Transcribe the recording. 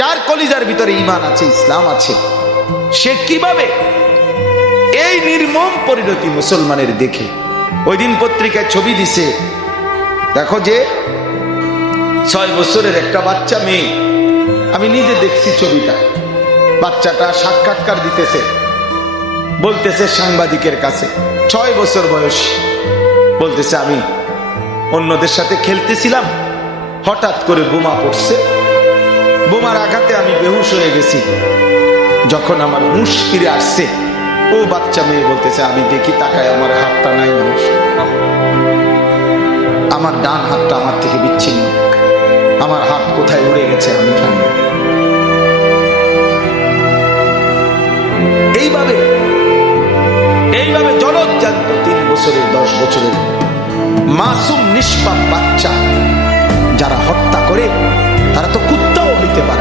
যার কলিজার ভিতরে ঈমান আছে, ইসলাম আছে, সে কিভাবে এই নির্মম পরিণতি মুসলমানের দেখে। ওই দিন পত্রিকায় ছবি দিছে, দেখো যে 6 বছরের একটা বাচ্চা মেয়ে, আমি নিজে দেখছি ছবিটা, বাচ্চাটা সাক্ষাৎকার দিতেছে, বলতেছে সাংবাদিকের কাছে, 6 বছর বয়স, বলতেছে আমি অন্যদের সাথে খেলতেছিলাম, হঠাৎ করে বোমা পড়ছে, বোমার আঘাতে আমি বেহুশ হয়ে গেছি, যখন আমার হুঁশ ফিরে আসছে, ও বাচ্চা মেয়ে বলতেছে আমি দেখি তাকায় আমার হাতটা নাই মানুষ, আমার ডান হাতটা আমার থেকে বিচ্ছিন্ন, আমার হাত কোথায় উড়ে গেছে আমি জানি না। এইভাবে জলজ্জান্ত 3 বছরের 10 বছরের মাসুম নিষ্পাপ বাচ্চা যারা হত্যা করে, তারা তো কুত্তাও হইতে পারে।